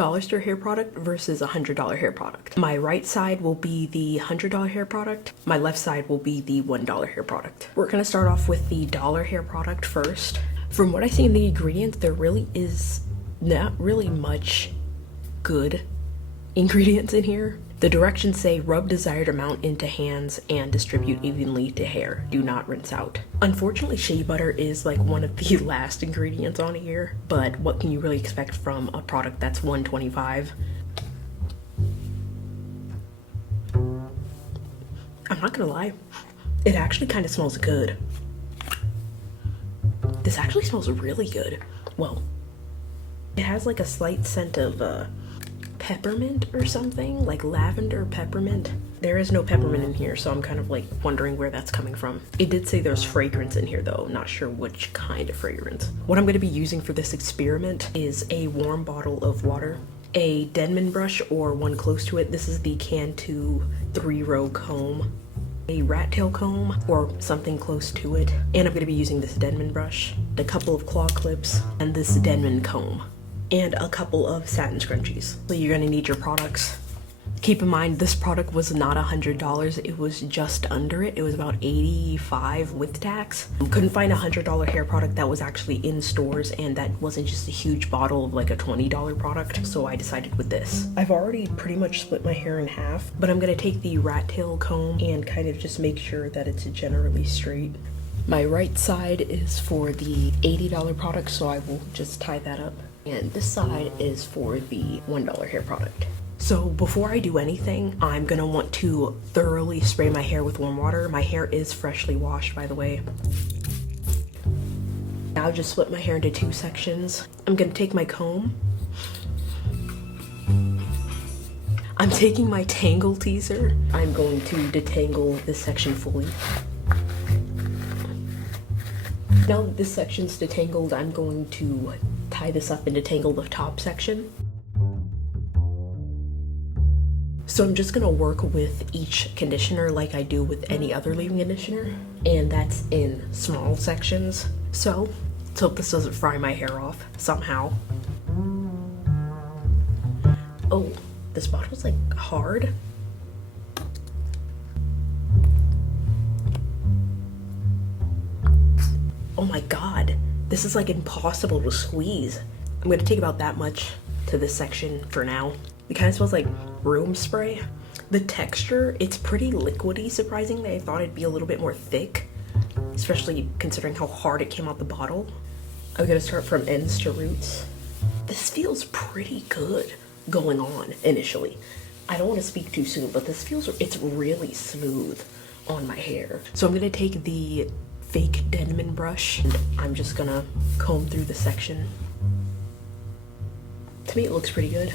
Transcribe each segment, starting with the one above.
dollar store hair product versus $100 hair product. My right side will be the $100 hair product. My left side will be the $1 hair product. We're gonna start off with the dollar hair product first. From what I see in the ingredients, there really is not really much good ingredients in here. The directions say rub desired amount into hands and distribute evenly to hair. Do not rinse out. Unfortunately, shea butter is like one of the last ingredients on here, but what can you really expect from a product that's $125? I'm not gonna lie, it actually kind of smells good. This actually smells really good. Well, it has like a slight scent of peppermint or something, like lavender peppermint. There is no peppermint in here, so I'm kind of like wondering where that's coming from. It did say there's fragrance in here though, not sure which kind of fragrance. What I'm going to be using for this experiment is a warm bottle of water, a Denman brush or one close to it. This is the Cantu 3-row comb, a rat tail comb or something close to it, and I'm going to be using this Denman brush, a couple of claw clips, and this Denman comb, and a couple of satin scrunchies. So you're gonna need your products. Keep in mind, this product was not $100, it was just under it. It was about $85 with tax. Couldn't find a $100 hair product that was actually in stores and that wasn't just a huge bottle of like a $20 product, so I decided with this. I've already pretty much split my hair in half, but I'm gonna take the rat tail comb and kind of just make sure that it's generally straight. My right side is for the $80 product, so I will just tie that up. And this side is for the $1 hair product. So before I do anything, I'm gonna want to thoroughly spray my hair with warm water. My hair is freshly washed, by the way. Now I've just split my hair into 2 sections. I'm gonna take my comb. I'm taking my tangle teaser. I'm going to detangle this section fully. Now that this section's detangled, I'm going to tie this up and detangle the top section. So I'm just gonna work with each conditioner like I do with any other leave-in conditioner, and that's in small sections. So let's hope this doesn't fry my hair off somehow. Oh, this bottle's like hard. Oh my god, this is like impossible to squeeze. I'm gonna take about that much to this section for now. It kind of smells like room spray. The texture, it's pretty liquidy, surprisingly. I thought it'd be a little bit more thick, especially considering how hard it came out the bottle. I'm gonna start from ends to roots. This feels pretty good going on initially. I don't want to speak too soon, but this feels, it's really smooth on my hair. So I'm gonna take the fake Denman brush and I'm just gonna comb through the section. To me it looks pretty good.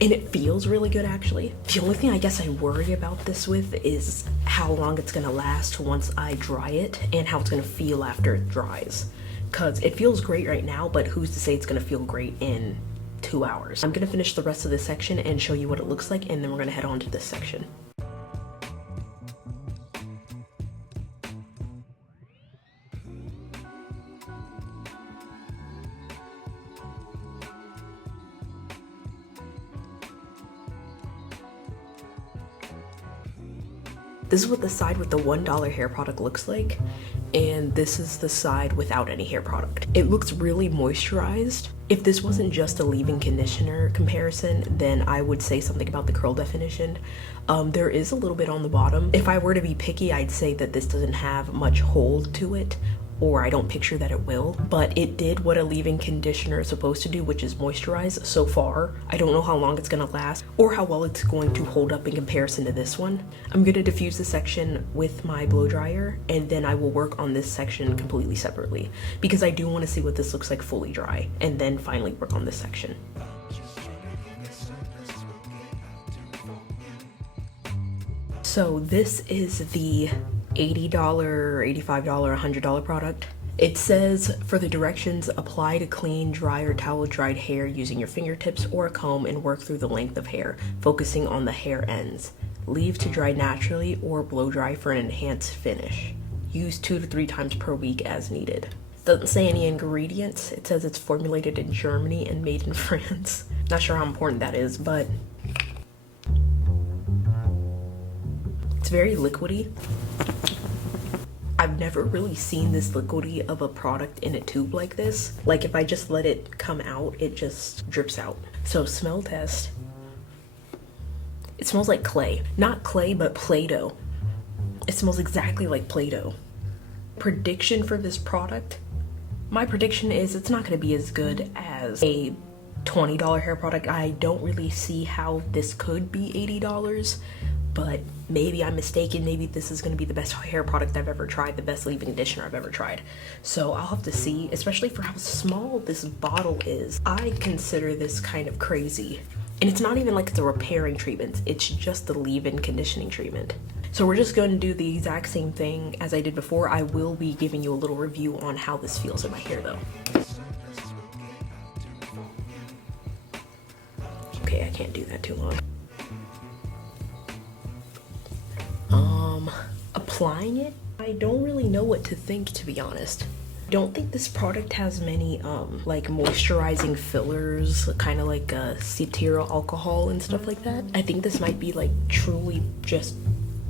And it feels really good actually. The only thing I guess I worry about this with is how long it's gonna last once I dry it and how it's gonna feel after it dries. Cause it feels great right now, but who's to say it's gonna feel great in 2 hours. I'm gonna finish the rest of this section and show you what it looks like, and then we're gonna head on to this section. This is what the side with the $1 hair product looks like, and this is the side without any hair product. It looks really moisturized. If this wasn't just a leave-in conditioner comparison, then I would say something about the curl definition. There is a little bit on the bottom. If I were to be picky, I'd say that this doesn't have much hold to it, or I don't picture that it will, but it did what a leave-in conditioner is supposed to do, which is moisturize so far. I don't know how long it's gonna last or how well it's going to hold up in comparison to this one. I'm gonna diffuse this section with my blow dryer, and then I will work on this section completely separately because I do wanna see what this looks like fully dry, and then finally work on this section. So this is the $80, $85, $100 product. It says for the directions, apply to clean, dry, or towel dried hair using your fingertips or a comb and work through the length of hair, focusing on the hair ends. Leave to dry naturally or blow dry for an enhanced finish. Use 2 to 3 times per week as needed. Doesn't say any ingredients. It says it's formulated in Germany and made in France. Not sure how important that is, but it's very liquidy. I've never really seen this liquidy of a product in a tube like this. Like if I just let it come out, it just drips out. So smell test. It smells like clay. Not clay, but Play-Doh. It smells exactly like Play-Doh. Prediction for this product? My prediction is it's not gonna be as good as a $20 hair product. I don't really see how this could be $80, but maybe I'm mistaken. Maybe this is gonna be the best hair product I've ever tried, the best leave-in conditioner I've ever tried. So I'll have to see, especially for how small this bottle is. I consider this kind of crazy. And it's not even like it's a repairing treatment, it's just the leave-in conditioning treatment. So we're just going to do the exact same thing as I did before. I will be giving you a little review on how this feels in my hair though. Okay, I can't do that too long. Applying it, I don't really know what to think, to be honest. Don't think this product has many like moisturizing fillers, kind of like cetyl alcohol and stuff like that. I think this might be like truly just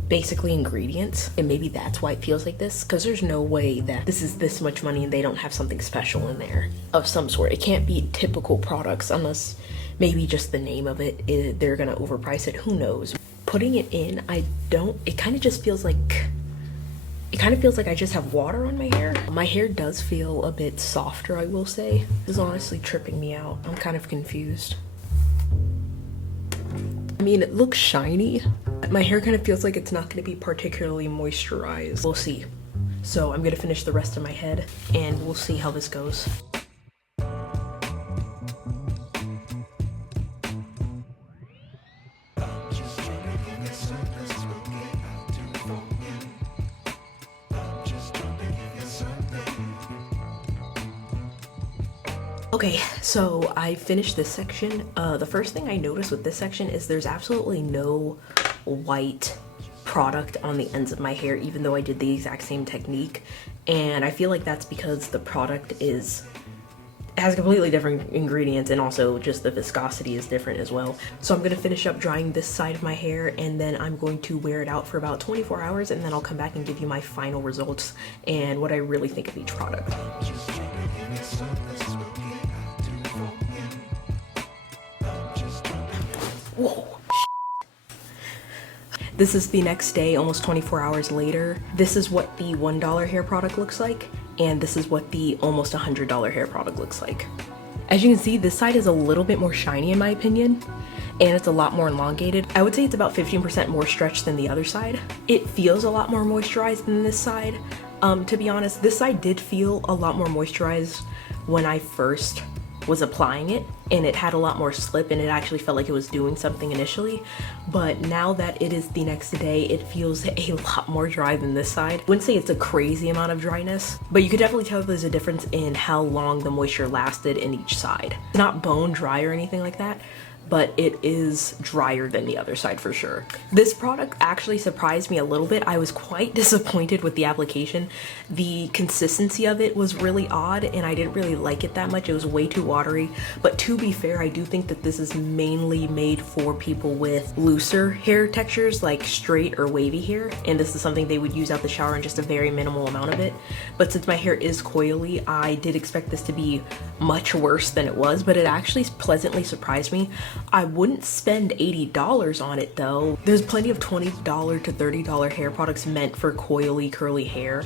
basically ingredients, and maybe that's why it feels like this, because there's no way that this is this much money and they don't have something special in there of some sort. It can't be typical products unless maybe just the name of it, they're gonna overprice it, who knows. Putting it in, it kind of just feels like, I just have water on my hair. My hair does feel a bit softer, I will say. This is honestly tripping me out. I'm kind of confused. I mean, it looks shiny. My hair kind of feels like it's not going to be particularly moisturized. We'll see. So I'm going to finish the rest of my head and we'll see how this goes. Okay, so I finished this section. The first thing I noticed with this section is there's absolutely no white product on the ends of my hair, even though I did the exact same technique. And I feel like that's because the product has completely different ingredients, and also just the viscosity is different as well. So I'm gonna finish up drying this side of my hair, and then I'm going to wear it out for about 24 hours, and then I'll come back and give you my final results and what I really think of each product. Whoa. This is the next day, almost 24 hours later. This is what the $1 hair product looks like, and this is what the almost $100 hair product looks like. As you can see, this side is a little bit more shiny in my opinion, and it's a lot more elongated. I would say it's about 15% more stretched than the other side. It feels a lot more moisturized than this side. To be honest, this side did feel a lot more moisturized when I first was applying it, and it had a lot more slip, and it actually felt like it was doing something initially. But now that it is the next day, it feels a lot more dry than this side. I wouldn't say it's a crazy amount of dryness, but you could definitely tell there's a difference in how long the moisture lasted in each side. It's not bone dry or anything like that, but it is drier than the other side for sure. This product actually surprised me a little bit. I was quite disappointed with the application. The consistency of it was really odd, and I didn't really like it that much. It was way too watery, but to be fair, I do think that this is mainly made for people with looser hair textures, like straight or wavy hair, and this is something they would use out the shower in just a very minimal amount of it. But since my hair is coily, I did expect this to be much worse than it was, but it actually pleasantly surprised me. I wouldn't spend $80 on it though. There's plenty of $20 to $30 hair products meant for coily, curly hair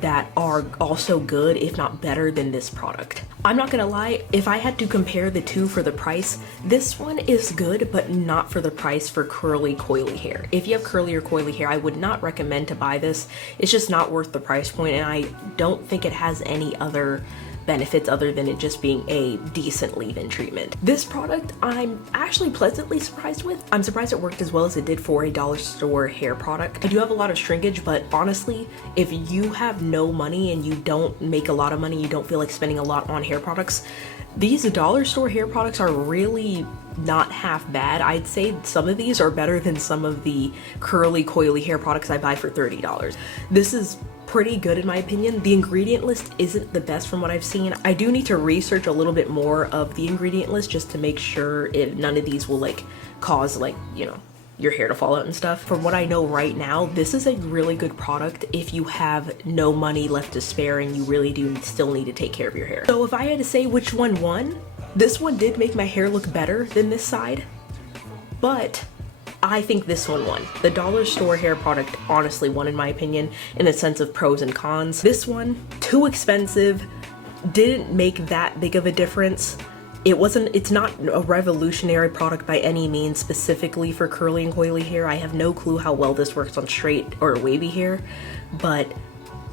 that are also good, if not better than this product. I'm not gonna lie, if I had to compare the two for the price, this one is good, but not for the price for curly, coily hair. If you have curly or coily hair, I would not recommend to buy this. It's just not worth the price point, and I don't think it has any other benefits other than it just being a decent leave-in treatment. This product I'm actually pleasantly surprised with. I'm surprised it worked as well as it did for a dollar store hair product. I do have a lot of shrinkage, but honestly, if you have no money and you don't make a lot of money, you don't feel like spending a lot on hair products, these dollar store hair products are really not half bad. I'd say some of these are better than some of the curly, coily hair products I buy for $30. This is pretty good in my opinion. The ingredient list isn't the best from what I've seen. I do need to research a little bit more of the ingredient list just to make sure if none of these will like cause like, you know, your hair to fall out and stuff. From what I know right now, this is a really good product if you have no money left to spare and you really do still need to take care of your hair. So if I had to say which one won, this one did make my hair look better than this side, but I think this one won. The dollar store hair product honestly won in my opinion in the sense of pros and cons. This one, too expensive, didn't make that big of a difference. It's not a revolutionary product by any means specifically for curly and coily hair. I have no clue how well this works on straight or wavy hair, but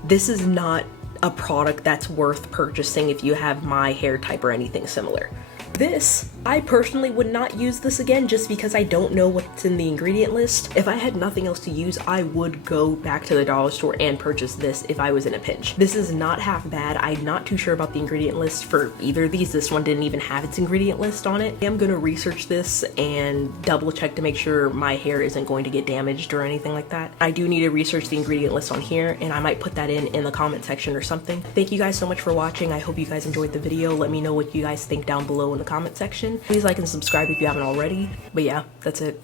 this is not a product that's worth purchasing if you have my hair type or anything similar. This, I personally would not use this again just because I don't know what's in the ingredient list. If I had nothing else to use, I would go back to the dollar store and purchase this if I was in a pinch. This is not half bad. I'm not too sure about the ingredient list for either of these. This one didn't even have its ingredient list on it. I'm gonna research this and double check to make sure my hair isn't going to get damaged or anything like that. I do need to research the ingredient list on here and I might put that in the comment section or something. Thank you guys so much for watching. I hope you guys enjoyed the video. Let me know what you guys think down below in the comment section. Please like and subscribe if you haven't already. But yeah, that's it.